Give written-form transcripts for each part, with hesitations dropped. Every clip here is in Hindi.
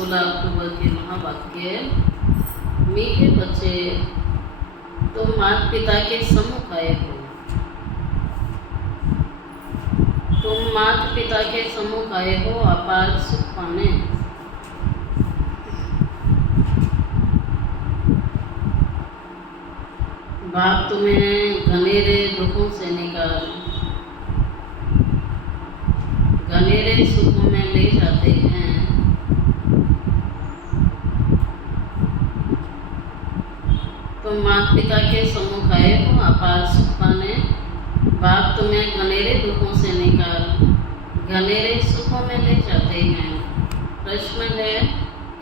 16 अक्टूबर के महावाक्य। मीठे बच्चे, तुम माता पिता के सम्मुख आए हो। तुम माता पिता के सम्मुख आए हो अपार सुख पाने। बाप तुम्हें घनेरे दुखों से निकाल घनेरे सुखों में ले जाते हैं। तुम माता पिता के सम्मुख आए हो अपार सुख पाने। बाप तुम्हें घनेरे दुखों से निकाल घनेरे सुखों में ले जाते हैं। प्रश्न है,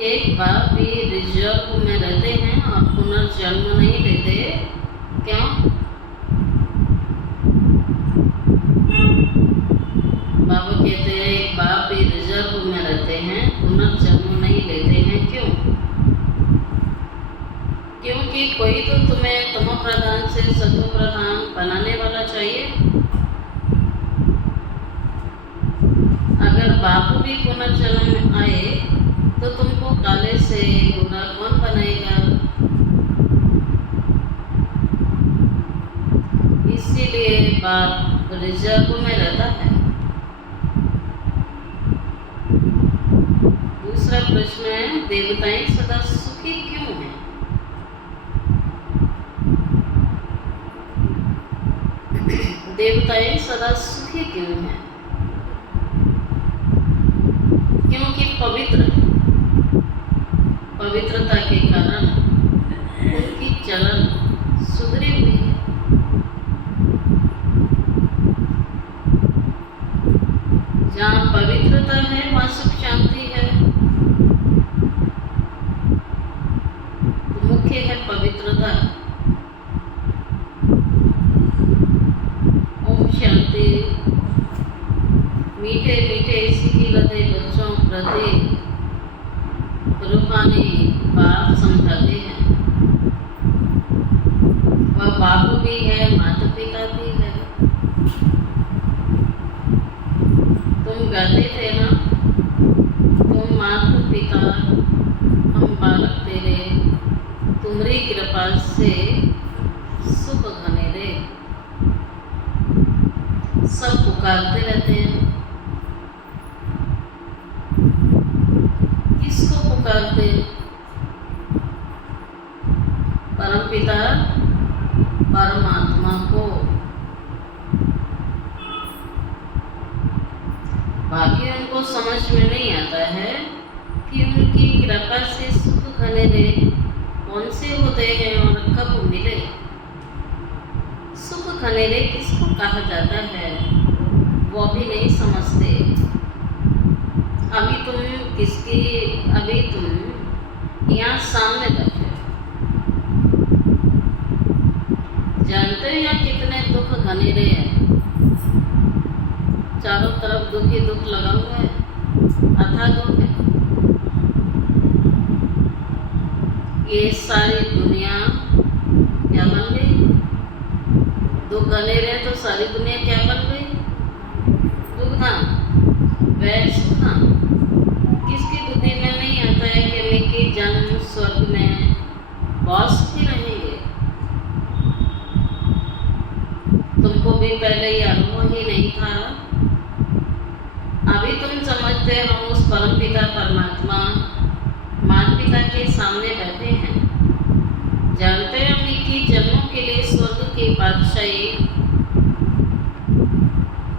एक बाप भी रिजर्व में रहते हैं और पुनर्जन्म नहीं लेते, क्यों? बाबा कहते हैं एक बाप भी रिजर्व में रहते हैं, पुनर्जन्म नहीं लेते हैं, क्यों? क्योंकि कोई तो तुम्हें तमो प्रधान से सत्व प्रधान बनाने वाला चाहिए। अगर बाप भी पुनर्जन्म में आए तो तुमको काले से गोरा कौन बनाएगा? इसीलिए बाप रिजर्व में रहता है। दूसरा प्रश्न है, देवताएं सदा सुखी क्यों हैं? देवताएं सदा सुखी क्यों हैं? क्योंकि पवित्र है। पवित्रता के कारण उनकी चलन सुधरी हुई है। जहाँ पवित्रता है वहाँ सुख शांति है। तो मुख्य है पवित्रता। ओम शांति। मीठे मीठे सिखिलते बच्चों प्रति रूहानी बाप समझाते हैं। वह बाप भी है, माता पिता भी है। तुम गाते थे ना, तुम माता पिता हम बालक तेरे, तुम्हारी कृपा से सुख घनेरे। सब पुकारते रहते हैं। किसको पुकारते? परमपिता परमात्मा को। बाकी उनको समझ में नहीं आता है कि उनकी कृपा से सुख घनेरे कौन से होते हैं और कब मिले। सुख घनेरे किसको कहा जाता है वो भी नहीं समझते। अभी तुम यहाँ सामने बैठे जानते हो यहाँ कितने दुख घनेरे हैं। चारों तरफ दुख ही दुख लगा हुआ है, अथाह दुख है। ये सारी दुनिया क्या बन गई? दुख घनेरे तो सारी दुनिया क्या बन गई? दुख धाम, वैर सुख धाम। किसकी बुद्धि में नहीं आता है कि लेके जन्म स्वर्ग में बॉस ही रहेंगे। तुमको भी पहले ये अनुभव ही नहीं था। अभी तुम समझते हो उस परम पिता परमात्मा माता पिता के सामने बैठे हैं। जानते हो कि जन्मों के लिए स्वर्ग की बादशाही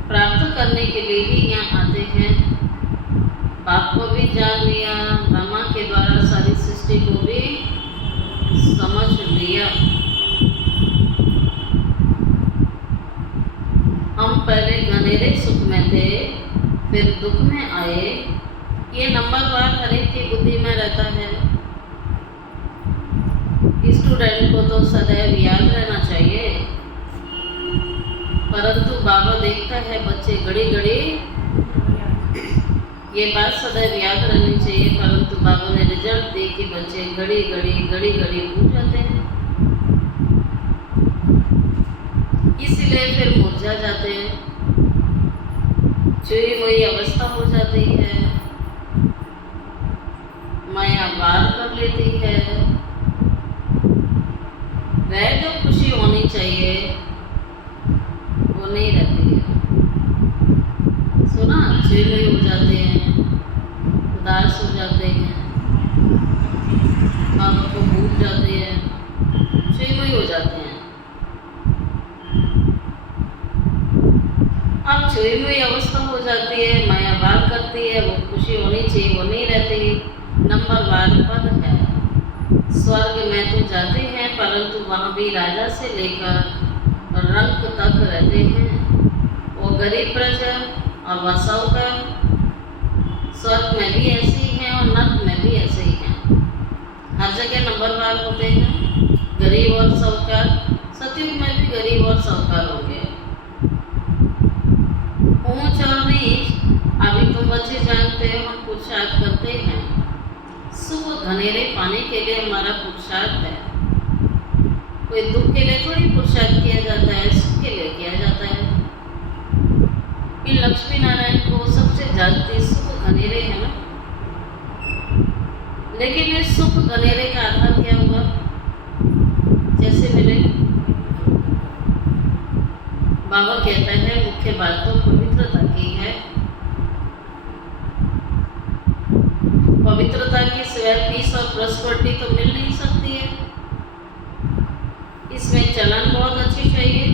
प्राप्त करने के लिए ही यहाँ आते हैं। बाप को भी जान लिया, ब्रह्मा के द्वारा सारी सृष्टि को भी समझ लिया। हम पहले घनेरे सुख में थे, फिर दुख में आए। ये नंबरवार हर एक की बुद्धि में रहता है। स्टूडेंट को तो सदैव याद रहना चाहिए, परंतु बाबा देखता है बच्चे घड़ी घड़ी ये बात सदैव याद रहनी चाहिए, परंतु बाबा ने रिजल्ट दी कि बच्चे घड़ी घड़ी भूल जाते हैं। इसीलिए फिर मुरझा जाते हैं, चुई मुई अवस्था हो जाती है। माया वार कर लेती है। वह जो खुशी होनी चाहिए वो नहीं रहती है। सुना, चिड़चिड़े हो जाते हैं, उदास हो जाते हैं, माँ बाप को भूल जाते हैं, चिड़चिड़े हो जाते हैं। अब चिड़चिड़ी अवस्था हो जाती है, माया वार करती है, वो खुशी होनी चाहिए वो नहीं रहती। नंबर वार पद है। स्वर्ग में तो जाते हैं परंतु वहाँ भी राजा से लेकर रंक तक रहते हैं। वो गरीब प्रजा और वह साहूकार। स्वर्ग में भी ऐसे ही हैं और नर्क में भी ऐसे ही हैं। हर जगह नंबर वार होते हैं, गरीब और साहूकार। सतयुग में भी गरीब और साहूकार होंगे। ऊंच और नीच अभी तुम बच्चे जानते हो, हम पुरुषार्थ करते हैं। सुख घनेरे पाने के लिए हमारा पुरुषार्थ है। कोई दुख के लिए थोड़ी पुरुषार्थ किया जाता है, सुख के लिए किया जाता है। कि लक्ष्मी नारायण को सबसे ज्यादा सुख घनेरे है ना, लेकिन इस सुख घनेरे का आधार क्या हुआ? जैसे मिले बाबा कहता है मुख्य बात तो पवित्रता की है। पवित्रता के सिवाय पीस और प्रॉस्पेरिटी तो मिल नहीं सकती है। इसमें चलन बहुत अच्छी चाहिए।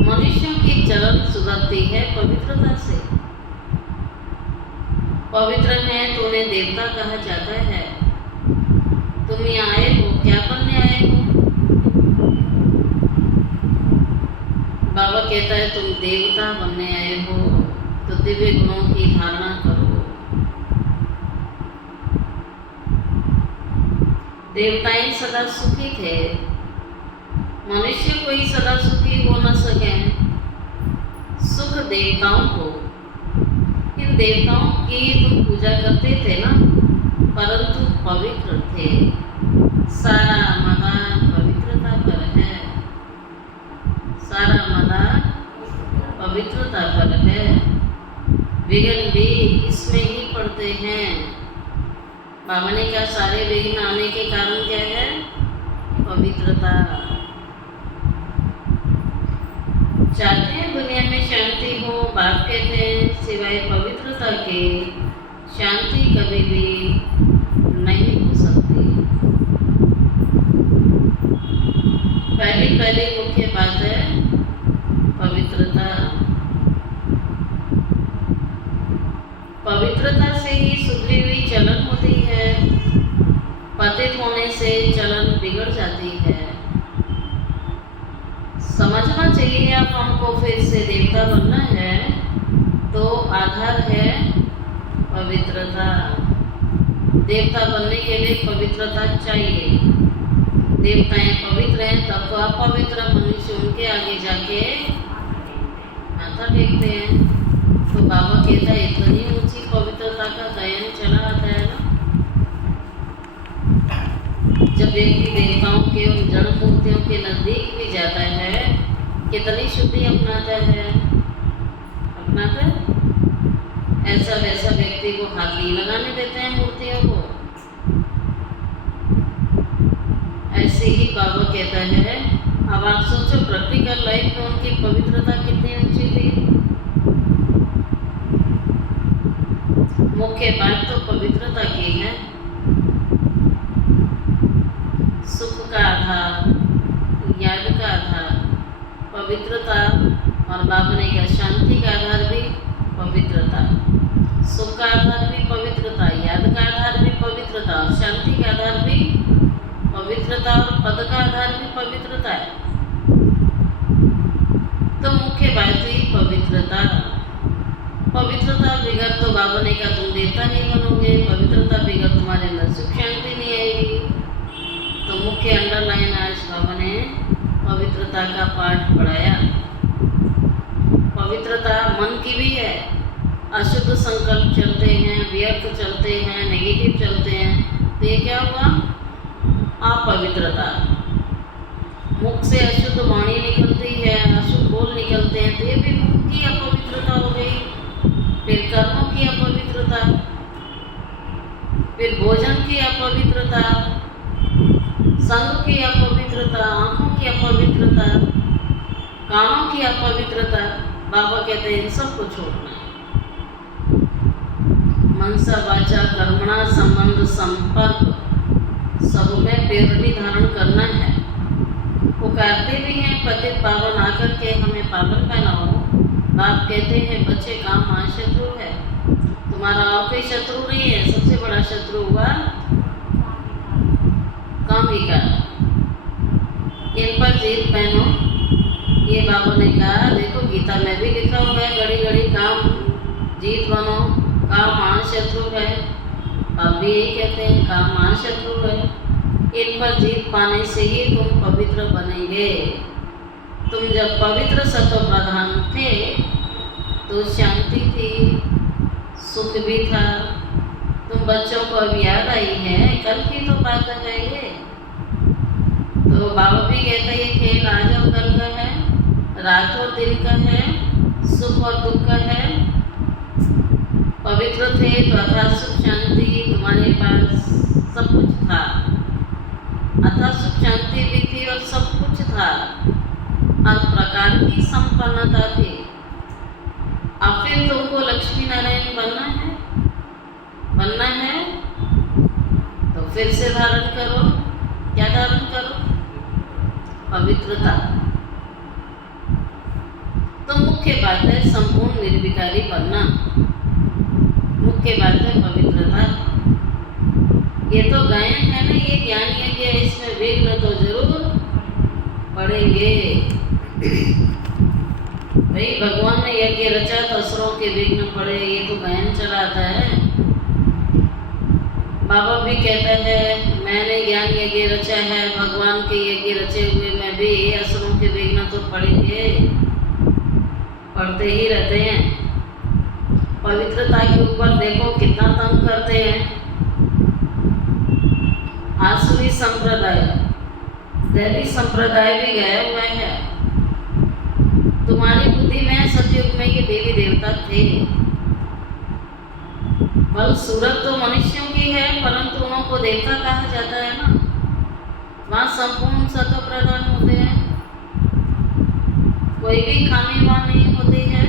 मनुष्यों की चलन सुधरती है पवित्रता से। पवित्र है तो उन्हें देवता कहा जाता है। तुम यहाँ आए हो, क्या बनने आए हो? बाबा कहता है तुम देवता बनने आए हो तो दिव्य गुणों की धारणा करो। देवताएं सदा सुखी थे, मनुष्य कोई सदा सुखी हो न सके। सुख देवताओं को, इन देवताओं की तुम पूजा करते थे ना, परंतु पवित्र थे। सारा मदान पवित्रता पर है, सारा मदान पवित्रता पर है। विघ्न भी इसमें ही पड़ते हैं। बाबा ने कहा सारे विघ्न आने के कारण क्या है? पवित्रता। चाहते हैं दुनिया में शांति हो, बाप कहते हैं सिवाय पवित्रता के शांति कभी भी नहीं हो सकती। पहली मुख्य बात है पवित्रता। पवित्रता से ही सुधरी हुई चलन होती है। पतित होने से चलन बिगड़ जाती है। समझना चाहिए अब हमको फिर से देवता बनना है तो आधार है पवित्रता। देवता बनने के लिए पवित्रता चाहिए। देवताएं पवित्र हैं तब तो अपवित्र मनुष्य उनके आगे जाके माथा टेकते हैं। तो बाबा कहता है इतनी ऊंची पवित्रता का गायन चला आता है ना। जब व्यक्ति देवताओं के उन जड़ मूर्तियों के नजदीक भी जाता है, कितनी शुद्धि अपनाता है। ऐसा वैसा व्यक्ति को हाथ नहीं लगाने देते हैं मूर्तियों को। ऐसे ही बाबा कहता है। अब आप सोचो प्रैक्टिकल लाइफ में उनकी पवित्रता कितनी ऊंची थी। मुख्य बात तो पवित्रता की है। सुख का आधार, याद का आधार पवित्रता, और बाबा ने कहा शांति का आधार भी पवित्रता। सुख का आधार भी पवित्रता, याद का आधार भी पवित्रता, और शांति का आधार भी पवित्रता, और पद का आधार भी पवित्रता है। तो मुख्य बात हुई पवित्रता। पवित्रता बिगड़ तो बाबा ने कहा तुम देवता नहीं बनोगे। पवित्रता बिगड़ तुम्हारे अंदर सुख शांति नहीं आएगी। तो मुख्य अंडरलाइन आज बाबा ने पवित्रता का पाठ पढ़ाया। पवित्रता मन की भी है। अशुद्ध संकल्प चलते हैं, व्यर्थ चलते हैं, नेगेटिव चलते हैं, तो ये क्या हुआ? अपवित्रता। मुख से अशुद्ध वाणी निकलती है, अशुद्ध बोल निकलते हैं, तो ये भी मुख की अपवित्रता हो गई। फिर कर्मों की अपवित्रता, फिर भोजन संग की अपवित्रता, आंखों की अपवित्रता, कानों की अपवित्रता, बाबा कहते हैं इन सबको छोड़ना है। मनसा वाचा कर्मणा संबंध संपर्क सब में प्योरिटी धारण करना है। पुकारते भी हैं पतित पावन आकर के हमें पावन बनाओ। बाप कहते हैं बच्चे काम महाशत्रु है, तुम्हारा और कोई शत्रु नहीं है, सबसे बड़ा शत्रु हुआ काम ही का। इन पर जीत पहनो, ये बाबा ने कहा। देखो गीता में भी लिखा हुआ है घड़ी घड़ी काम जीत बनो, काम महाशत्रु है। अब भी यही कहते हैं काम महाशत्रु है। इन पर जीत पाने से ही तुम पवित्र बनेंगे। तुम जब पवित्र सत्व प्रधान थे तो शांति थी, सुख भी था। तुम बच्चों को अब याद आई है, कल की तो बात है ये। तो बाबा भी कहते हैं ये खेल आज और कल का है, रात और दिन का है, सुख और दुख का है। पवित्र थे तो अथा सुख शांति तुम्हारे पास सब कुछ था, अथा सुख शांति भी थी और सब कुछ था, हर प्रकार की संपन्नता थी। अब फिर तुमको लक्ष्मी नारायण बनना है तो फिर से धारण करो। क्या धारण करो? पवित्रता। तो मुख्य बात है संपूर्ण निर्विकारी बनना, मुख्य बात है पवित्रता। ये तो गायन है ना, ये ज्ञान यज्ञ है, इसमें विघ्न तो जरूर पड़ेंगे। भाई भगवान ने यज्ञ रचा तो असुरों के विघ्न पड़े, ये तो गायन चलाता है। बाबा भी कहता है मैंने ज्ञान यज्ञ रचा है, भगवान के यज्ञ रचे हुए में भी असुरों के विघ्न तो पड़ेंगे, पड़ते ही रहते हैं। पवित्रता के ऊपर देखो कितना तंग करते हैं। आसुरी संप्रदाय, दैवी संप्रदाय भी गया हुआ है। तुम्हारी बुद्धि में सतयुग में ये देवी देवता थे। बल सूरत तो मनुष्यों की है, परंतु उनको देवता कहा जाता है ना। वहाँ संपूर्ण सत्व प्रधान होते हैं, कोई भी खामी वहाँ नहीं होती है,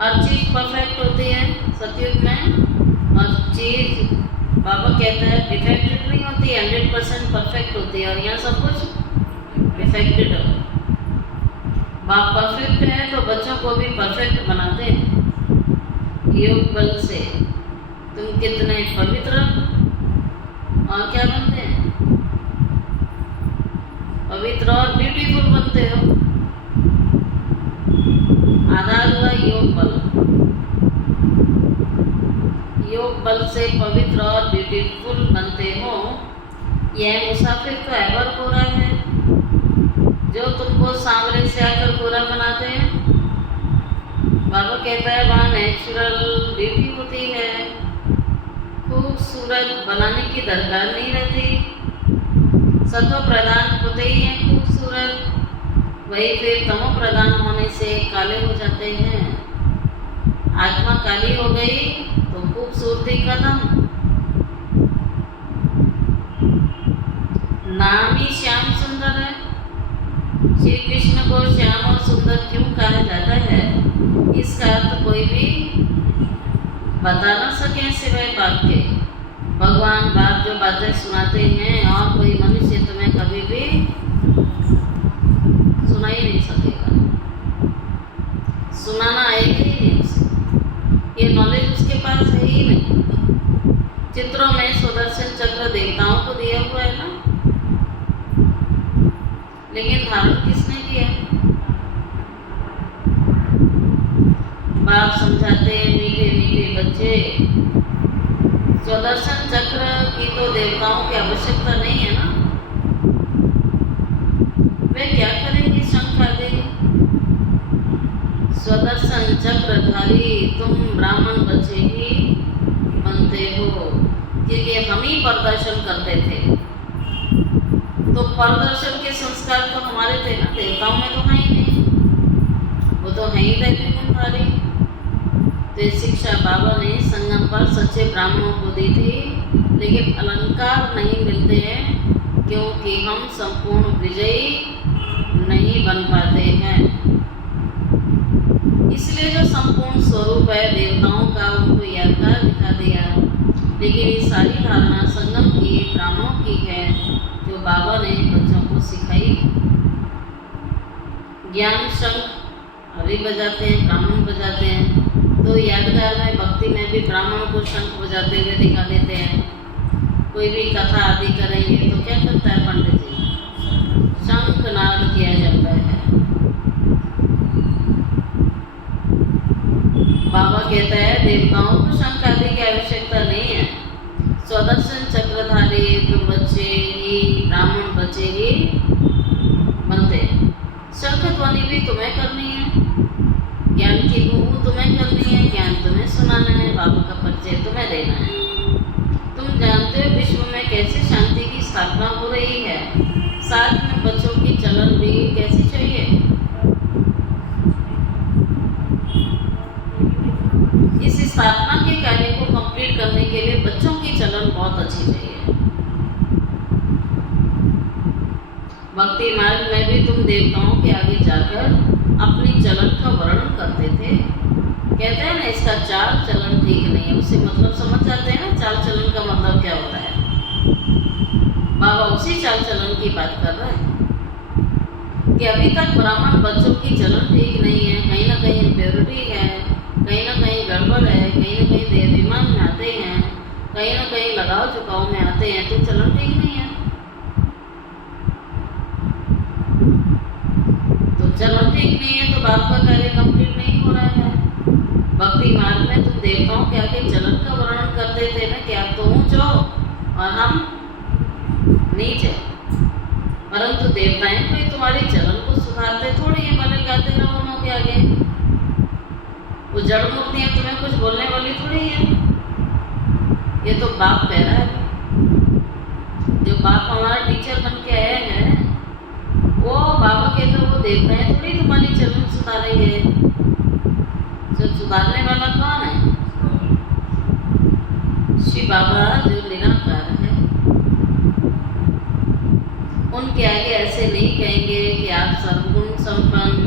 हर चीज परफेक्ट होती है सतयुग में। हर चीज बाबा कहता है डिफेक्टेड नहीं होती, 100% परफेक्ट होती है। और यहाँ सब कुछ डिफेक्टेड है। बाप परफेक्ट है तो बच्चों को भी परफेक्ट बनाते हैं योग बल से। तुम कितने पवित्र और क्या बनते हैं? पवित्र और ब्यूटीफुल बनते हो। आधार हुआ योग बल। योग बल से पवित्र और ब्यूटीफुल बनते हो। यह मुसाफिर तो एवर पूरा है जो तुमको सामने से आकर पूरा बनाते हैं। बाबा कहता है वहाँ नेचुरल ब्यूटी होती है, खूबसूरत बनाने की दरकार नहीं रहती। सत्व प्रधान होते ही हैं खूबसूरत, वही फिर तमो प्रधान होने से काले हो जाते हैं। आत्मा काली हो गई तो खूबसूरती खत्म। नाम ही श्याम सुंदर है। श्री कृष्ण को श्याम और सुंदर क्यों कहा जाता है, इसका अर्थ कोई भी बता न सके सिवाय बाप के। भगवान बाप जो बातें सुनाते हैं और कोई मनुष्य तुम्हें कभी भी सुना ही नहीं सकेगा, सुनाना आएगा ही नहीं उसे। ये नॉलेज उसके पास है ही नहीं। चित्रों में सुदर्शन चक्र देवताओं को दिया हुआ है ना, लेकिन धारण किसने किया? बाप समझाते हैं मीठे मीठे बच्चे, सुदर्शन चक्र की तो देवताओं की आवश्यकता नहीं है ना। वे क्या करेंगे शंख आदि? सुदर्शन चक्रधारी तुम ब्राह्मण बच्चे ही बनते हो, क्योंकि हम ही प्रदर्शन करते थे। तो प्रदर्शन के संस्कार तो हमारे थे ना, देवताओं में तो है ही नहीं, वो तो है ही दैवी गुणधारी। तो शिक्षा बाबा ने संगम पर सच्चे ब्राह्मणों को दी थी। लेकिन अलंकार नहीं मिलते हैं क्योंकि हम संपूर्ण विजयी नहीं बन पाते हैं। इसलिए जो संपूर्ण स्वरूप है देवताओं का उनको यादगार दिखा दिया। लेकिन ये सारी धारणा संगम की ब्राह्मणों की है जो बाबा ने बच्चों को सिखाई। ज्ञान शंख अभी बजाते हैं, ब्राह्मण बजाते हैं, तो यादगार में भक्ति में भी ब्राह्मण को शंख बजाते हुए दिखा देते हैं। कोई भी कथा आदि करेंगे तो क्या करता है पंडित जी? शंख नाद किया जाता है। बाबा कहता है देवताओं को शंख आदि की आवश्यकता नहीं है। स्वदर्शन चक्रधारी तुम बच्चे ही, ब्राह्मण बच्चे ही बनते। शंख ध्वनि भी तुम्हें करनी है, ज्ञान की गुहू तुम्हें करनी है, ज्ञान तुम्हें सुनाना है, बाबा का परिचय तुम्हें देना है। तुम जानते हो विश्व में कैसे शांति की स्थापना हो रही है, साथ में बच्चों की चलन भी कैसी चाहिए। इस स्थापना के कार्य को कंप्लीट करने के लिए बच्चों की चलन बहुत अच्छी चाहिए। भक्ति मार्ग में भी तुम देवताओं के आगे जाकर अपनी चलन का वर्णन करते थे। कहते हैं ना इसका चाल चलन ठीक नहीं है, उससे मतलब समझ जाते हैं ना चाल चलन का मतलब क्या होता है। बाबा उसी चाल चलन की बात कर रहे हैं कि अभी तक ब्राह्मण बच्चों की चलन ठीक नहीं है, कहीं ना कहीं इम्प्योरिटी है, कहीं ना कहीं गड़बड़ है, कहीं ना कहीं देवाभिमान में आते हैं, कहीं ना कहीं लगाव झुकाव में आते हैं, तो चलन ठीक नहीं है। तो चलन ठीक नहीं है तो बाप का कार्य कंप्लीट नहीं हो रहा है। भक्ति मार्ग में तुम देवताओं के आगे चलन का वर्णन करते थे ना कि आप तो ऊंच हो और हम नीचे, परंतु देवताएं कोई तुम्हारी चलन को सुधारते थोड़ी है, भले गाते रहो उनों के आगे। वो जड़ मूर्तियाँ तुम्हें कुछ बोलने वाली थोड़ी है। ये तो बाप कह रहा है, जो बाप हमारा टीचर बन के आया है, वो बाबा कहते वो देवताएं थोड़ी तुम्हारी चलन सुधारेंगे। जो सुधारने वाला कौन है? शिव बाबा जो निराकार है। उनके आगे ऐसे नहीं कहेंगे कि आप सर्वगुण संपन्न,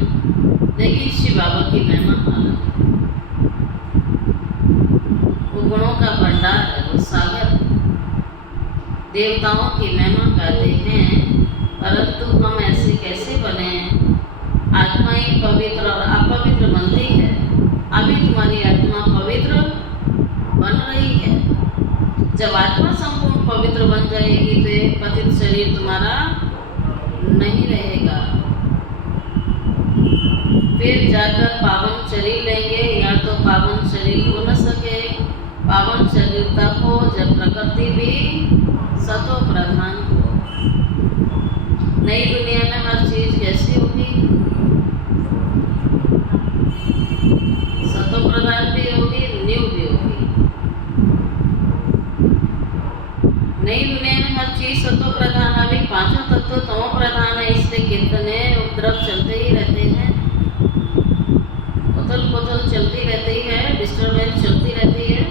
लेकिन शिव बाबा की महिमा अलग है। वो गुणों का भंडार है, वो सागर। देवताओं की महिमा गाते हैं, परंतु हम ऐसे कैसे बने? आत्मा ही पवित्र और अपवित्र बनती है। अभी तुम्हारी आत्मा पवित्र बन रही है। जब आत्मा संपूर्ण पवित्र बन जाएगी तो एक पतित शरीर तुम्हारा नहीं रहेगा। फिर जाकर पावन शरीर लेंगे, या तो पावन शरीर हो न सके। पावन शरीर तब हो जब प्रकृति भी सतो प्रधान हो। नई दुनिया में हर चीज कैसी होगी? सतो प्रधान भी होगी, न्यू भी होगी। नई दुनिया में हर चीज सतो प्रधान। अभी पांचों तत्व तमो प्रधान है, इसलिए कितने उपद्रव चलते ही रहते हैं, उथल पुथल चलती रहती है, डिस्टर्बेंस चलती रहती है।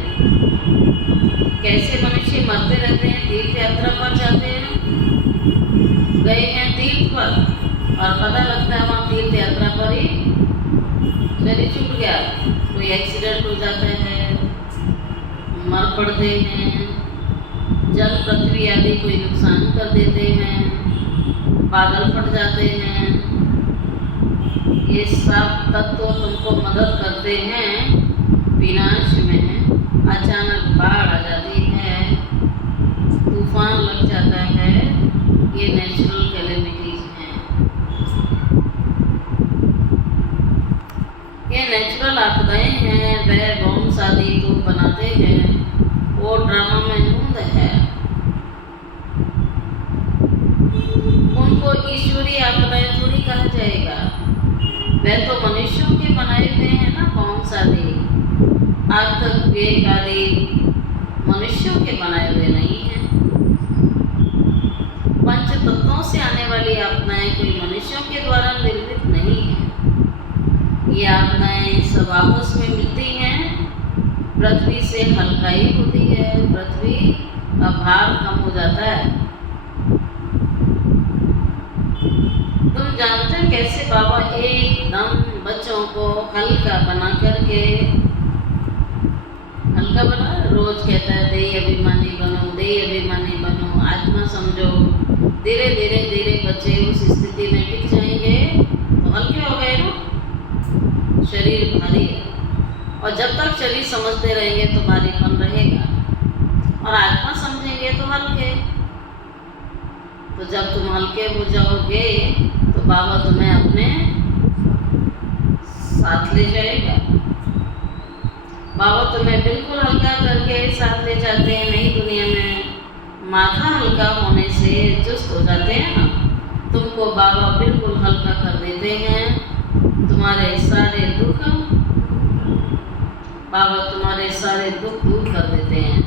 कैसे मनुष्य मरते रहते हैं, तीर्थ यात्रा पर जाते हैं, गए हैं तीर्थ पर और पता लगता है वहाँ तीर्थ यात्रा पर ही शरीर छूट गया, कोई एक्सीडेंट हो जाता है, मर पड़ते हैं, जल पृथ्वी आदि कोई नुकसान कर देते हैं, बादल फट जाते हैं। ये सब तत्व तुमको मदद करते हैं विनाश में। अचानक बाढ़ आ जाती है, तूफान लग जाता है, ये नेचुरल कैलेमिटीज हैं। ये नेचुरल आपदाएं हैं। वह बॉम्ब आदि तो बनाते हैं, वो ड्रामा में नूंद है। उनको ईश्वरीय आपदाएं थोड़ी कहा जाएगा। वह तो मनुष्यों के बनाए हुए हैं ना बॉम्ब आदि। अर्थक्वेक आदि मनुष्यों के बनाए हुए नहीं हैं। पंच तत्वों से आने वाली आपदाएं कोई मनुष्यों के द्वारा निर्मित नहीं है। ये आपदाएं सब आपस में मिलती हैं, पृथ्वी से हल्काई होती है, पृथ्वी का भार कम हो जाता है। तुम जानते हो कैसे बाबा एकदम बच्चों को हल्का बना करके, हल्का बना, रोज कहता है देही अभिमानी बनो, देही अभिमानी बनो, आत्मा समझो। धीरे धीरे धीरे बच्चे उस स्थिति में टिक जाएंगे तो हल्के हो गए ना। शरीर भारी है और जब तक शरीर समझते रहेंगे तो भारीपन रहेगा, और आत्मा समझेंगे तो हल्के। तो जब तुम हल्के हो जाओगे तो बाबा तुम्हें अपने साथ ले जाएगा। बाबा तुम्हें बिल्कुल हल्का करके साथ ले जाते हैं नई दुनिया में। माथा हल्का होने से चुस्त हो जाते हैं ना, तुमको बाबा बिल्कुल हल्का कर देते हैं। तुम्हारे सारे दुख, बाबा तुम्हारे सारे दुख दूर कर देते हैं।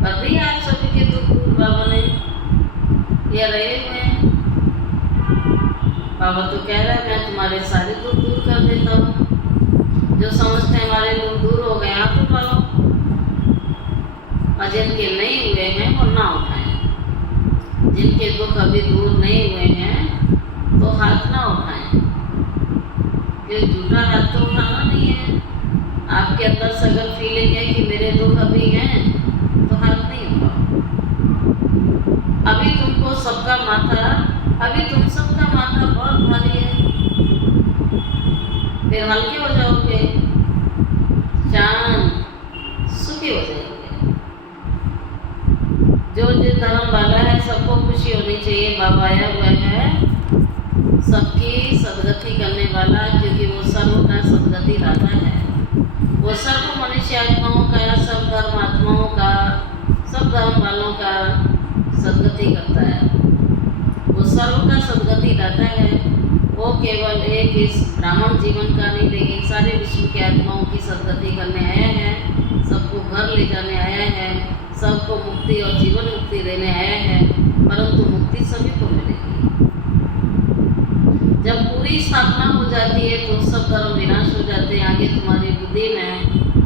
कर दिए आप सभी के दुख दूर बाबा ने, ये रहे हुए हैं। बाबा तो कह रहा है मैं तुम्हारे सारे दुख दूर कर देता हूँ। जो समझते हैं हमारे दुख दूर हो गए आप तो करो, और जिनके नहीं हुए हैं वो ना उठाएं। जिनके दुख अभी दूर नहीं हुए हैं तो हाथ ना उठाएं, क्योंकि झूठा हाथ तो उठाना नहीं है। आपके अंदर से अगर फीलिंग है कि मेरे दुख अभी हैं तो हाथ नहीं उठाओ। अभी तुमको सबका माथा, अभी तुम सबका माथा बहुत भारी है, फिर हल्के हो जाओगे, शांत सुखी हो जाएंगे। जो जिस धर्म वाला है सबको खुशी होनी चाहिए। बाबा आया हुआ है सबकी सदगति करने वाला, क्योंकि वो सर्व का सदगति दाता है। वो सर्व मनुष्य आत्माओं का, सब धर्म आत्माओं का, सब धर्म वालों का सदगति करता है। वो सर्व का सदगति दाता है। वो केवल एक इस ब्राह्मण जीवन का नहीं, लेकिन सारे विश्व के आत्माओं की सदगति करने आया है। सबको घर ले जाने आया है, सबको मुक्ति और जीवन मुक्ति देने आया है। परंतु मुक्ति सभी को मिलेगी। जब पूरी स्थापना हो जाती है तो सब धर्म विनाश हो जाते हैं। आगे तुम्हारी बुद्धि में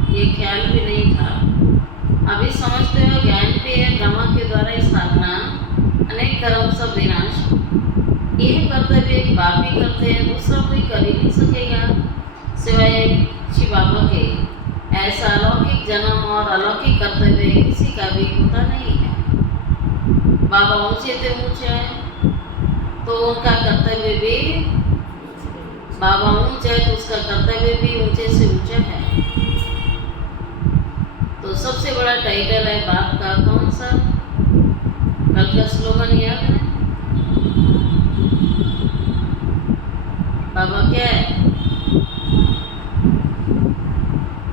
ये ख्याल भी नहीं था, अभी समझते हो, ज्ञान भी है। ब्रह्मा के द्वारा स्थापना, अनेक धर्म सब विनाश। ये कर्तव्य एक बाप ही करते हैं, दूसरा कोई कर ही नहीं सकेगा सिवाय शिव बाबा के। ऐसा अलौकिक जन्म और अलौकिक कर्तव्य किसी का भी होता नहीं है। बाबा ऊंचे थे ऊंचे, तो उनका कर्तव्य भी, बाबा ऊंचे है तो उसका कर्तव्य भी ऊंचे से ऊंचा है। तो सबसे बड़ा टाइटल है बाप का कौन सा? कल का स्लोगन याद है? बाबा क्या है?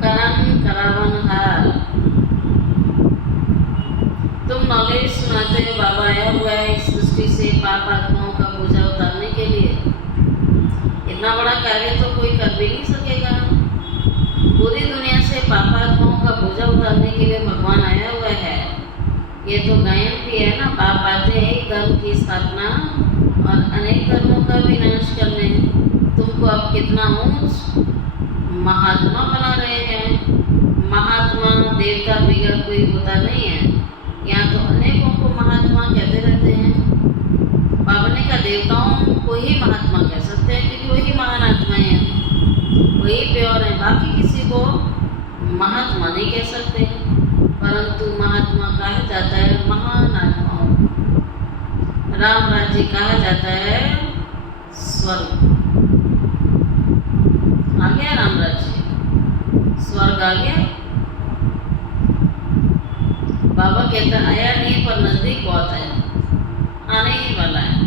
करम करावन हाल। तुम नॉलेज सुनाते हो, बाबा आया हुआ है इस सृष्टि से पाप आत्माओं का बोझा उतारने के लिए। इतना बड़ा कार्य तो कोई कर भी नहीं सकेगा। पूरी दुनिया से पाप आत्माओं का बोझा उतारने के लिए भगवान आया हुआ है। ये तो गायन भी है ना, पाप आते हैं एक धर्म की स्थापना और अनेक धर्मों का विनाश करने। तुमको अब कितना ऊंच महात्मा बना रहे हैं। महात्मा देवता बिगड़ कोई होता नहीं है, यहाँ तो अनेकों को महात्मा कहते रहते हैं। बाबा ने कहा देवताओं को ही महात्मा कह सकते हैं, क्योंकि वही महान आत्माएं हैं, वही प्योर है। बाकी किसी को महात्मा नहीं कह सकते, परंतु महात्मा कहा जाता है महान आत्माओं। राम राज्य कहा जाता है स्वर्ग। आ गया राम राज्य, स्वर्ग आ गया। बाबा कहता आया नहीं पर नजदीक बहुत है, आने ही वाला है।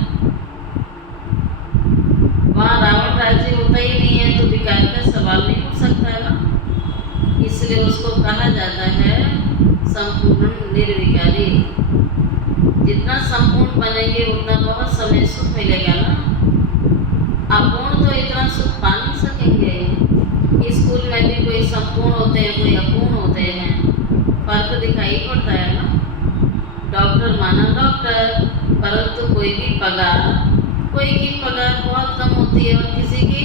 वहाँ रावण राज्य होता ही नहीं है तो विकार का सवाल नहीं उठ सकता है ना, इसलिए उसको कहा जाता है संपूर्ण निर्विकारी। जितना संपूर्ण बनेंगे उतना बहुत समय सुख मिलेगा ना। अपूर्ण तो इतना सुख पा नहीं सकेंगे। स्कूल में भी कोई संपूर्ण होते हैं, कोई अपूर्ण होते हैं, फर्क दिखाई पड़ता है ना। डॉक्टर माना डॉक्टर, परंतु कोई की पगार बहुत कम होती है और किसी की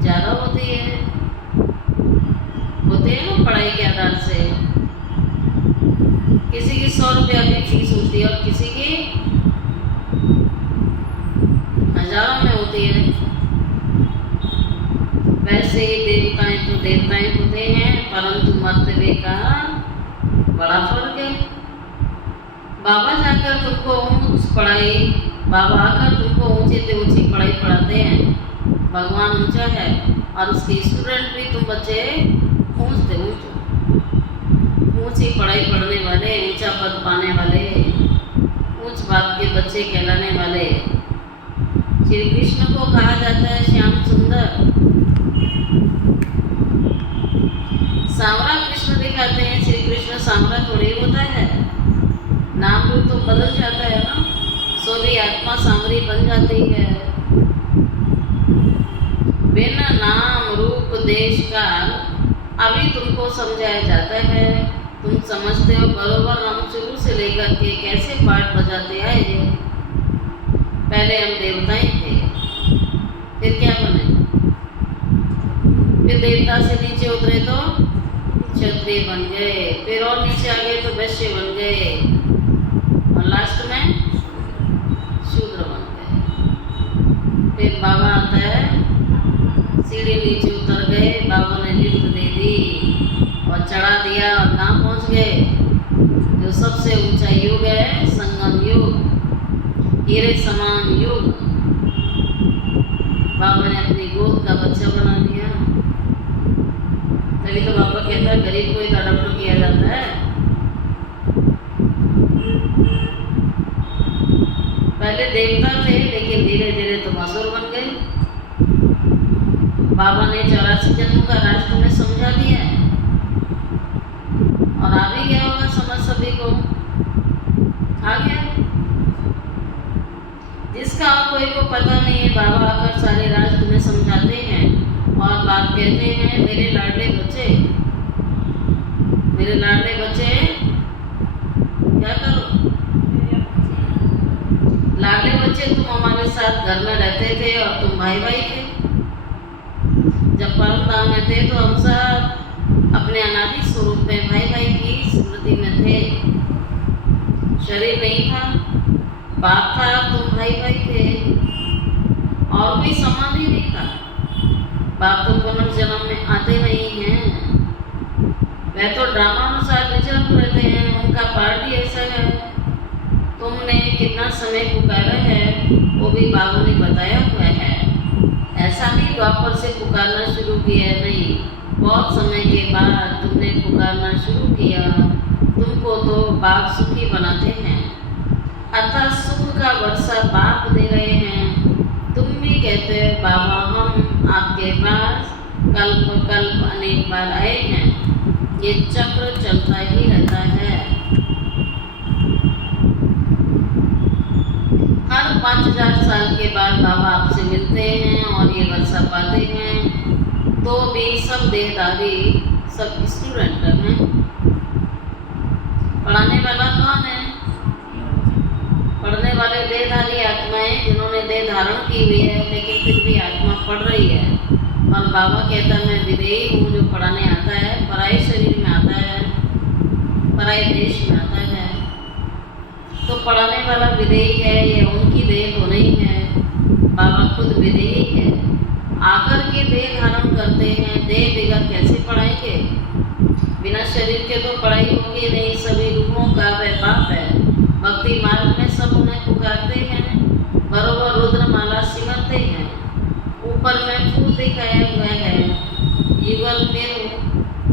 ज़्यादा होती है। होते हैं ना पढ़ाई के आधार से। किसी की 100 रुपया की फीस होती है और किसी की हजारों में होती है। वैसे ही देवताएं तो देवताएं होते हैं, परंतु मर्तबे का बड़ा फर्क है। बाबा जाकर तुमको बाबा आकर तुमको ऊंची से ऊंची पढ़ाई पढ़ाते हैं। भगवान ऊंचा है और उसके स्टूडेंट भी तुम बच्चे ऊंचे ऊंची पढ़ाई पढ़ने वाले, ऊंचा पद पाने वाले, ऊंच बाप के बच्चे कहलाने वाले। श्री कृष्ण को कहा जाता है श्याम सुंदर। सांवरा कृष्ण दिखाते हैं, श्री कृष्ण सांवरा थोड़ी होता है। नाम रूप तो बदल जाता है ना, सो भी आत्मा सांवरी बन जाती है। बिना नाम रूप देश काल अभी तुमको समझाया जाता है। तुम समझते हो बरोबर हम शुरू से लेकर के कैसे पाठ बजाते आए। पहले हम देवताएं थे, फिर क्या बने, फिर देवता से नीचे उतरे तो क्षत्रिय बन गए, फिर और नीचे आ गए तो वैश्य बन गए और लास्ट में शूद्र बन गए। फिर बाबा आता है, सीढ़ी नीचे उतर गए, बाबा ने लिफ्ट दे दी और चढ़ा दिया और कहाँ पहुँच गए। जो सबसे ऊंचा युग है संगम युग, हीरे समान युग, बाबा ने अपनी गोद का बच्चा बना लिया। तभी तो बाबा कहता है गरीब को ही तड़प किया जाता है। पहले देवता थे लेकिन धीरे धीरे तुम असुर बन गए। बाबा ने 84 जन्म का राज तुम्हें समझा दिया है और आ भी गया होगा समझ, सभी को आ गया। जिसका कोई को पता नहीं है, बाबा आकर सारे राज तुम्हें समझाते हैं और बाप कहते हैं मेरे लाडले बच्चे, मेरे लाडले बच्चे क्या करो। लाडले बच्चे तुम हमारे साथ घर में रहते थे और तुम भाई भाई थे। जब परम धाम में थे तो हम सब अपने अनादि स्वरूप में भाई भाई की स्मृति में थे। शरीर नहीं था, बाप था, तुम भाई भाई थे और कोई समाधि नहीं था। बाप तो पुनर्जन्म में आते नहीं हैं, वह तो ड्रामा अनुसार विचरण रहते हैं। उनका पार्टी ऐसा है। तुमने कितना समय पुकारा है वो भी बाबा ने बताया हुआ है। ऐसा नहीं द्वापर से पुकारना शुरू किया, नहीं, बहुत समय के बाद तुमने पुकारना शुरू किया। तुमको तो बाप सुखी बनाते हैं, अतः सुख का वर्षा बाप दे रहे हैं। तुम भी कहते हो बाबा हम आपके पास कल्प कल्प अनेक बार आए हैं। ये चक्र चलता ही रहता है। हर 5000 साल के बाद बाबा आपसे मिलते हैं और ये वर्षा पाते हैं। तो भी सब देहधारी, सब स्टूडेंट हैं। पढ़ाने वाला कौन है? पढ़ने वाले देहधारी आत्माएं जिन्होंने देह धारण की हुई है लेकिन फिर भी आत्मा पढ़ रही है। और बाबा कहता है मैं विदेही हूँ जो पढ़ाने आता है, पराये शरीर में आता है, पराये देश में आता है। तो पढ़ाने वाला विदेही है, ये उनकी देह तो नहीं है। बाबा खुद विदेही है, आकर के देह धारण करते हैं। देह बिगड़ कैसे पढ़ाएंगे? बिना शरीर के तो पढ़ाई होगी नहीं। सभी रूपों का वह बाप है। भक्ति मार्ग में सब उन्हें पुकारते हैं, बरोबर रुद्रमाला सिमरते हैं। ऊपर में फूल दिखाया हुआ है, युगल में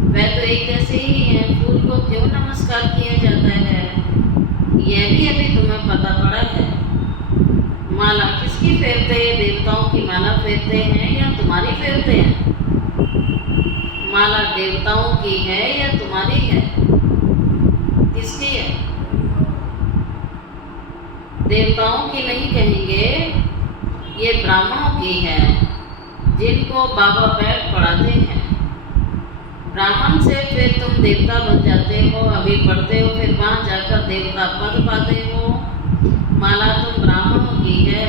वह तो एक जैसे ही है। फूल को क्यों नमस्कार किया जाता है यह भी अभी तुम्हें पता पड़ा है। माला किसकी फेरते हैं? देवताओं की माला फेरते हैं या तुम्हारी फेरते हैं? माला देवताओं की है या तुम्हारी है? किसकी है? देवताओं की नहीं कहेंगे, ये ब्राह्मणों की है जिनको बाबा बैठ पढ़ाते हैं। ब्राह्मण से फिर तुम देवता बन जाते हो, अभी पढ़ते हो, फिर वहाँ जाकर देवता पद पाते हो। माला तुम ब्राह्मणों की है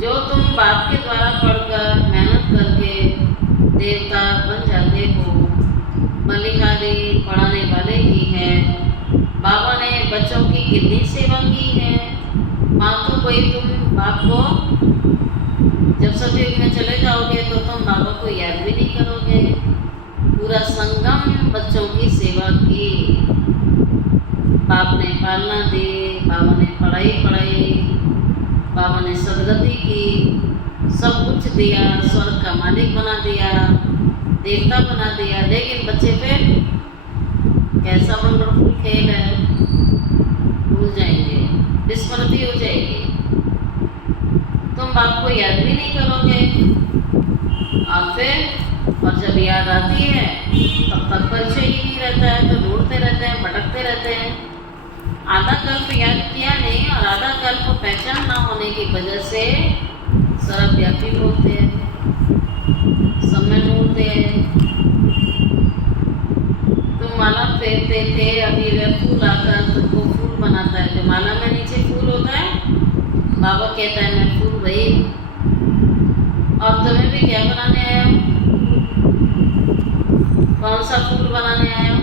जो तुम बाप के द्वारा पढ़कर मेहनत करके देवता बन जाते हो। बलिहारी पढ़ाने वाले की है कितनी सेवा की है। माँ तो कोई तुम बाप को जब सतयुग में चले जाओगे तो तुम बाबा को याद भी नहीं करोगे। पूरा संगम बच्चों की सेवा की, बाप ने पालना दी, बाबा ने पढ़ाई, बाबा ने सदगति की, सब कुछ दिया, स्वर्ग का मालिक बना दिया, देवता बना दिया। लेकिन बच्चे पे कैसा वंडरफुल खेल है, भूल जाएंगे, विस्मृति हो जाएगी। तुम बाप को याद भी नहीं करोगे। और फिर और जब याद आती है तब तक परिचय ही नहीं रहता है, तो ढूंढते रहते हैं, भटकते रहते हैं। आधा कल्प याद किया नहीं और आधा कल्प पहचान ना होने की वजह से सर्वव्यापी बोलते हैं, सब में ढूंढते हैं। तुम माला फेरते थे, अभी वह फूल आकर तुमको फूल बनाता है। जो माला में नीचे फूल होता है, बाबा कहता है मैं फूल वही। और तुम्हें भी क्या बनाने आया हो? कौन सा फूल बनाने आया हो?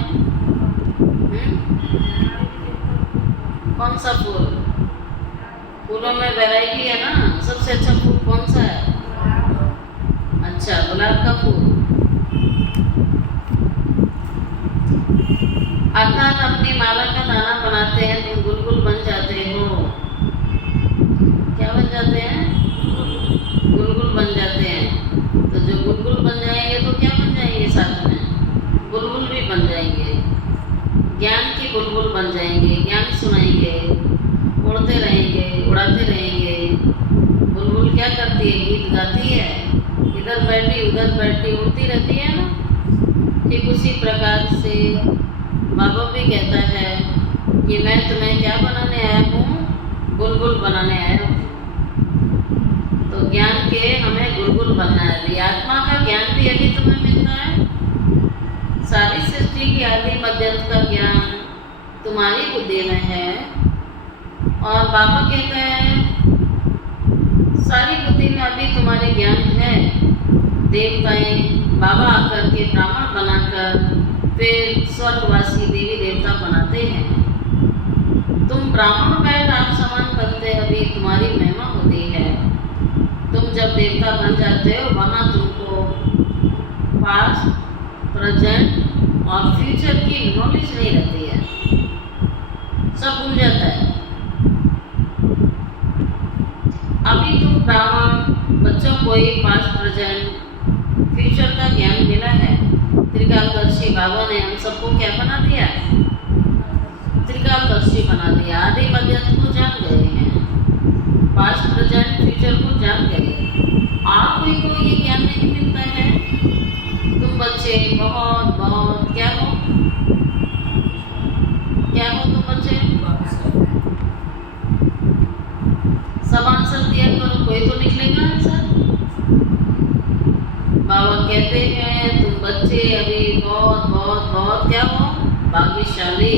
कौन सा फूल? फूलों में वैरायटी है ना, सबसे अच्छा फूल कौन सा है? अच्छा, गुलाब का फूल। अर्थात अपनी माला का दाना बनाते हैं, तुम गुलगुल बन जाते हो। क्या बन जाते हैं? गुलगुल बन जाते हैं। तो जो गुलगुल बन जाएंगे तो क्या बन जाएंगे? साथ में बुलबुल भी बन जाएंगे, ज्ञान की बुलबुल बन जाएंगे, ज्ञान सुनाएंगे, उड़ते रहेंगे, उड़ाते रहेंगे। बुलबुल क्या करती है? गीत गाती है, इधर बैठी उधर बैठी उड़ती रहती है ना। ठीक उसी प्रकार से बाबा भी कहता है कि मैं तुम्हें क्या बनाने आया हूँ? बुलबुल बनाने आया हूँ। तो ज्ञान के हमें बुलबुल बनना है। अभी आत्मा का ज्ञान भी अभी तुम्हें मिलता है। सारी सृष्टि की आदि मध्यंत का ज्ञान तुम्हारी बुद्धि में है। और बाबा कहते हैं सारी बुद्धि में अभी तुम्हारे ज्ञान है। देवताएं बाबा आकर के ब्राह्मण बनाकर फिर स्वर्गवासी देवी देवता बनाते हैं। तुम ब्राह्मण बैठ आप समान बनते, अभी तुम्हारी महिमा होती है। तुम जब देवता बन जाते हो वहाँ तुमको पास्ट, प्रेजेंट और फ्यूचर की नॉलेज नहीं रहती है, सब भूल जाता है। अभी तुम ब्राह्मण बच्चों को ही पास्ट, प्रेजेंट, फ्यूचर का ज्ञान मिला है। त्रिकालदर्शी बाबा ने हम सबको क्या बना दिया? त्रिकालदर्शी बना दिया। आदि मध्यंत को जान गए हैं, पास्ट, प्रेजेंट, फ्यूचर को जान गए। आप कोई को ये ज्ञान नहीं मिलता है। तुम बच्चे बहुत बहुत क्या हो? क्या हो तुम बच्चे? सब आंसर दिया करो, कोई तो निकलेगा आंसर। बाबा कहते हैं तुम बच्चे अभी बहुत बहुत बहुत क्या हो? भाग्यशाली।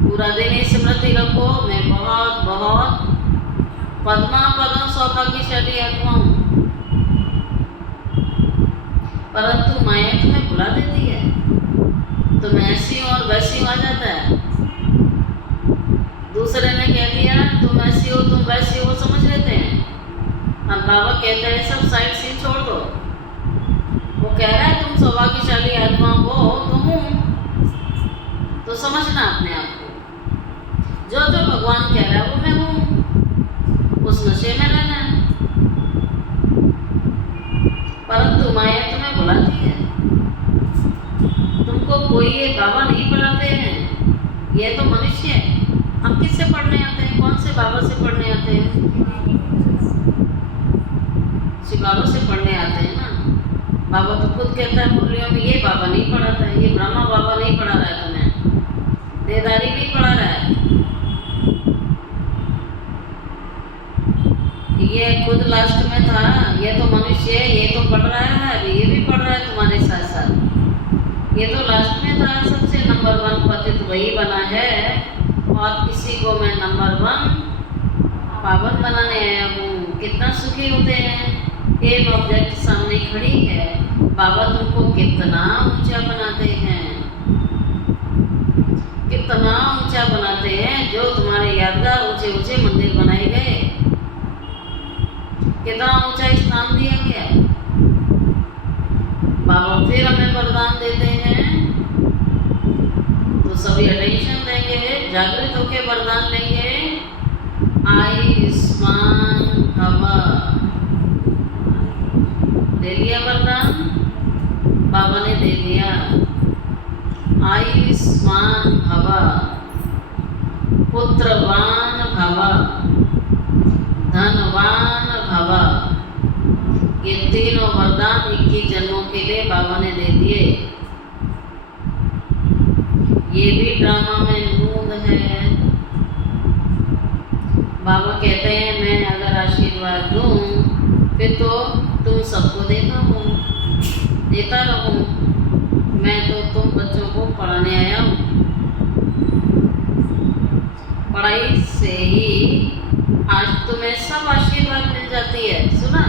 पूरा दिन ही स्मृति रखो, मैं बहुत बहुत पद्मा सौभाग्यशाली आत्मा हूँ। परंतु माया तुम्हें भुला देती है, तुम ऐसी और वैसी आ जाता है। दूसरे ने कह दिया तुम ऐसी हो तुम वैसी हो, समझ लेते हैं। और बाबा कहते हैं सब साइड सीन छोड़ दो। वो कह रहा है तुम सौभाग्यशाली आत्मा हो तो हूँ, तो समझना अपने आप को। जो जो भगवान कह रहा है वो मैं हूँ, उस नशे में रहना है। परंतु माया तुम्हें बुलाती है। तुमको कोई ये बाबा नहीं बुलाते हैं, ये तो मनुष्य है। हम किससे पढ़ने आते हैं? कौन से बाबा से पढ़ने आते हैं? शिव बाबा से पढ़ने आते हैं ना। बाबा तो खुद कहता है मुरलियों में ये बाबा नहीं पढ़ाता है, ये ब्रह्मा बाबा नहीं पढ़ा रहा है तुम्हें, देदारी नहीं पढ़ा रहा है। ये खुद लास्ट में था, ये तो मनुष्य है, ये तो पढ़ रहा है, अभी ये भी पढ़ रहा है तुम्हारे साथ साथ। ये तो लास्ट में था, सबसे नंबर 1 पतित वही बना है। और किसी को मैं नंबर 1 पावन बनाने आया हूँ। कितना सुखी होते हैं। एक ऑब्जेक्ट सामने खड़ी है, बाबा तुमको कितना ऊंचा बनाते हैं। कितना ऊंचा बनाते हैं, जो तुम्हारे यादगार ऊंचे ऊंचे मंदिर बनाए गए, कितना ऊंचा स्थान दिया गया। बाबा फिर हमें वरदान देते हैं, तो सभी अटेंशन देंगे, जागृत होकर वरदान लेंगे। आयुष्मान भव, दे दिया वरदान, बाबा ने दे दिया। आयुष्मान भव, पुत्रवान भव, धनवान भव, ये तीनों वरदान 21 जन्मों के लिए बाबा ने दे दिए। ये भी ड्रामा में नूंद है। बाबा कहते हैं मैं अगर आशीर्वाद दूं फिर तो तुम सबको देता रहूं। मैं तो तुम बच्चों को पढ़ाने आया हूँ। पढ़ाई से ही आज तुम्हें सब आशीर्वाद मिल जाती है। सुना,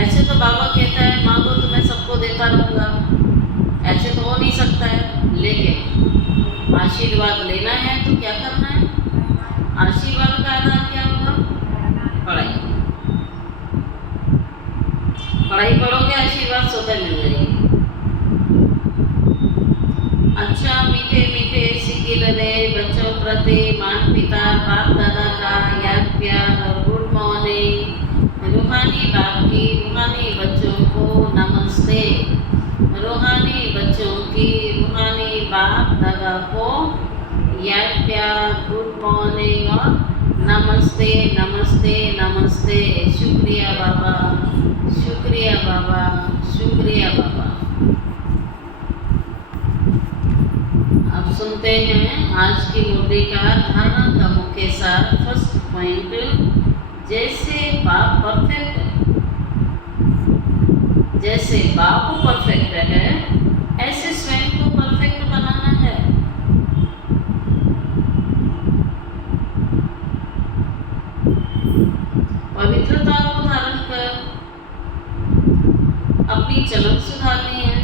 ऐसे तो बाबा कहता है मांगो तो मैं सबको देता रहूँगा, ऐसे तो हो नहीं सकता है। लेकिन आशीर्वाद लेना है तो क्या करना है? आशीर्वाद का आधार क्या होगा? पढ़ाई। पढ़ाई पढ़ोगे, आशीर्वाद स्वतः मिल जाएगी। अच्छा मीठे मीठे सिकिल रे बच्चों प्रति माता पिता बाप दादा का याद प्यार और गुड मॉर्निंग। रूहानी बाप की रूहानी बच्चों को नमस्ते। रूहानी बच्चों की रूहानी बाप दादा को याद प्यार गुड मॉर्निंग और नमस्ते नमस्ते नमस्ते। शुक्रिया बाबा, शुक्रिया बाबा, शुक्रिया बाबा। अब सुनते हैं आज की मुरली का धारणा का मुख्य सार। फर्स्ट पॉइंट, जैसे बाप परफेक्ट है, जैसे बाप परफेक्ट है ऐसे स्वयं को परफेक्ट बनाना है। पवित्रता को धारण कर अपनी चलन सुधारनी है।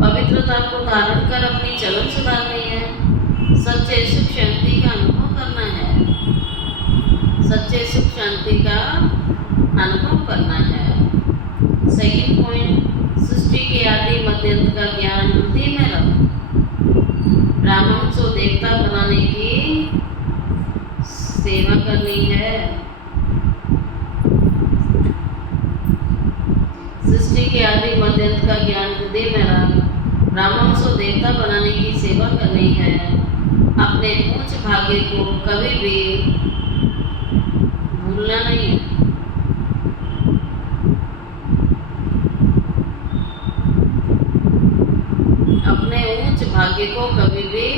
पवित्रता को धारण कर अपनी चलन सुधारनी है। सच्चे सुख शांति का अनुभव करना है। सच्चे सुख शांति का अनुभव करना है। सेकंड पॉइंट, सृष्टि के आदि मध्यंत का ज्ञान बुद्धि में रख। ब्राह्मण को देवता बनाने की सेवा करनी है। सृष्टि के आदि मध्यंत का ज्ञान बुद्धि में रख। ब्राह्मण को देवता बनाने की सेवा करनी है। अपने उच्च भाग्य को कभी भी भूलना नहीं है। अपने उच्च भाग्य को कभी भी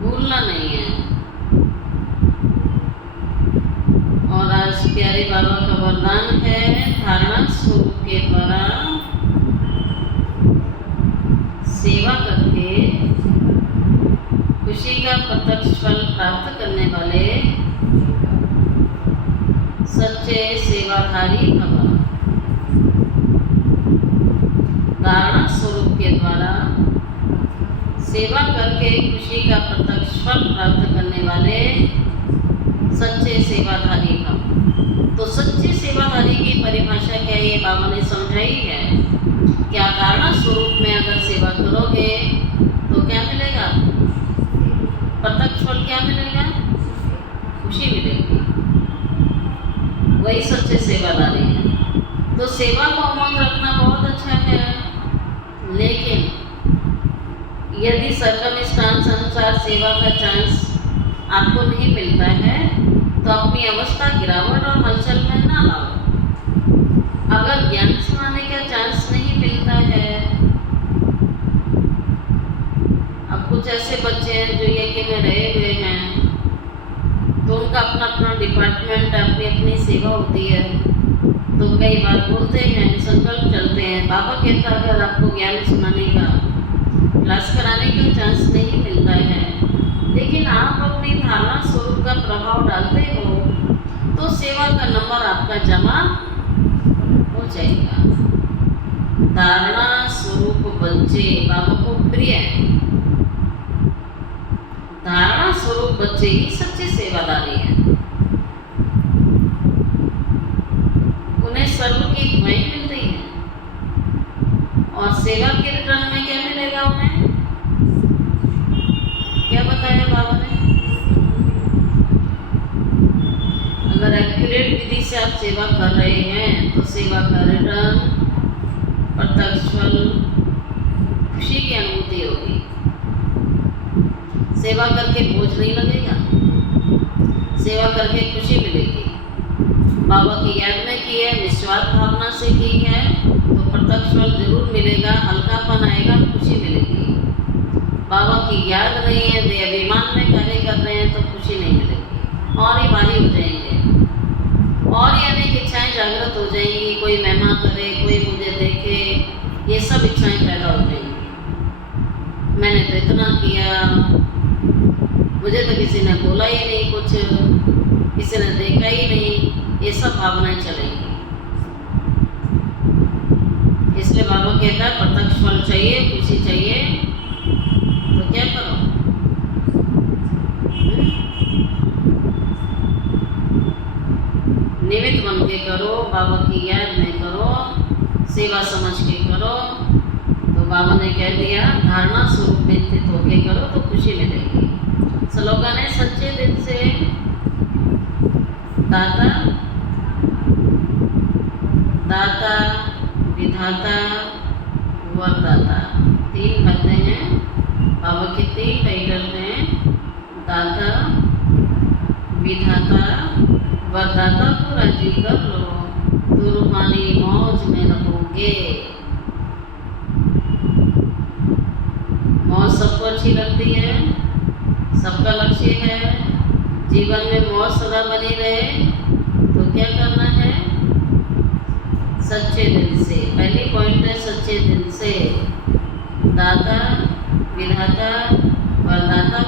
भूलना नहीं है। और आज प्यारे बाबा का वरदान है, धारणा स्वरूप के द्वारा सेवा करके खुशी का प्रत्यक्ष फल प्राप्त करने वाले सच्चे सेवाधारी भव। धारणा स्वरूप के द्वारा सेवा करके खुशी का प्रत्यक्ष फल प्राप्त करने वाले सच्चे सेवाधारी भव। तो सच्चे सेवाधारी की परिभाषा क्या है, ये बाबा ने समझाई है। क्या धारणा स्वरूप में अगर सेवा करोगे तो क्या मिलेगा? प्रत्यक्ष फल क्या मिलेगा? खुशी मिलेगी। वही सच्चे सेवादारी है। तो सेवा को उमंग रखना बहुत अच्छा है, लेकिन यदि सर्कमस्टांस अनुसार सेवा का चांस आपको नहीं मिलता है तो अपनी अवस्था गिरावट और हलचल में ना लाओ। अगर ज्ञान सुनाने का चांस नहीं मिलता है, अब कुछ ऐसे बच्चे हैं जो यज्ञ में रहे हुए हैं, तो उनका अपना अपना डिपार्टमेंट, अपनी अपनी सेवा होती है, तो कई बार बोलते हैं, संकल्प चलते हैं, बाबा कहता अगर आपको ज्ञान सुनाने का, क्लास कराने का चांस नहीं मिलता है, लेकिन आप अपनी धारणा स्वरूप का प्रभाव डालते हो, तो सेवा का नंबर आपका जमा हो जाएगा। धारणा स्वरूप बच्चे बाबा को प्रिय है। धारणा स्वरूप बच्चे ही सच्चे सेवादारी हैं। उन्हें सर्व की दुआएं मिलती हैं और सेवा के रिटर्न में क्या मिलेगा उन्हें? क्या बताया बाबा ने? अगर एक्यूरेट विधि से आप सेवा कर रहे हैं तो सेवा का रिटर्न प्रत्यक्ष फल खुशी की अनुभूति होगी। सेवा करके बोझ नहीं लगेगा, सेवा करके खुशी मिलेगी। बाबा की याद में की है, निस्वार्थ भावना से की है तो प्रत्यक्ष फल जरूर मिलेगा, हल्कापन आएगा, खुशी मिलेगी। बाबा की याद नहीं है, अभिमान में कार्य कर रहे हैं तो खुशी नहीं मिलेगी, और ही भारी हो जाएंगे, और ही अनेक इच्छाएं जागृत हो जाएंगी। कोई महिमा करे, कोई मुझे देखे, ये सब इच्छाएं पैदा हो जाएंगी। मैंने तो इतना किया, मुझे तो किसी ने बोला ही नहीं, कुछ किसी ने देखा ही नहीं, ये सब भावनाएं चलेंगी। इसलिए बाबा कहता है प्रत्यक्ष फल चाहिए, खुशी चाहिए तो क्या करो? निमित्त बन के करो, बाबा की याद में करो, सेवा समझ के करो। तो बाबा ने कह दिया धारणा स्वरूप में स्थित होके करो तो खुशी मिलेगी। स्लोगन है सच्चे दिल से दाता दाता विधाता वरदाता। 3 बातें हैं बाबा के, 3 टाइटल हैं, दाता विधाता वरदाता को राजी कर लो तो रूहानी मौज में रहोगे। मौज सबको अच्छी लगती है, सबका लक्ष्य है जीवन में मौज सदा बनी रहे, तो क्या करना है? सच्चे दिल से। पहली पॉइंट है सच्चे दिल से दाता विधाता वरदाता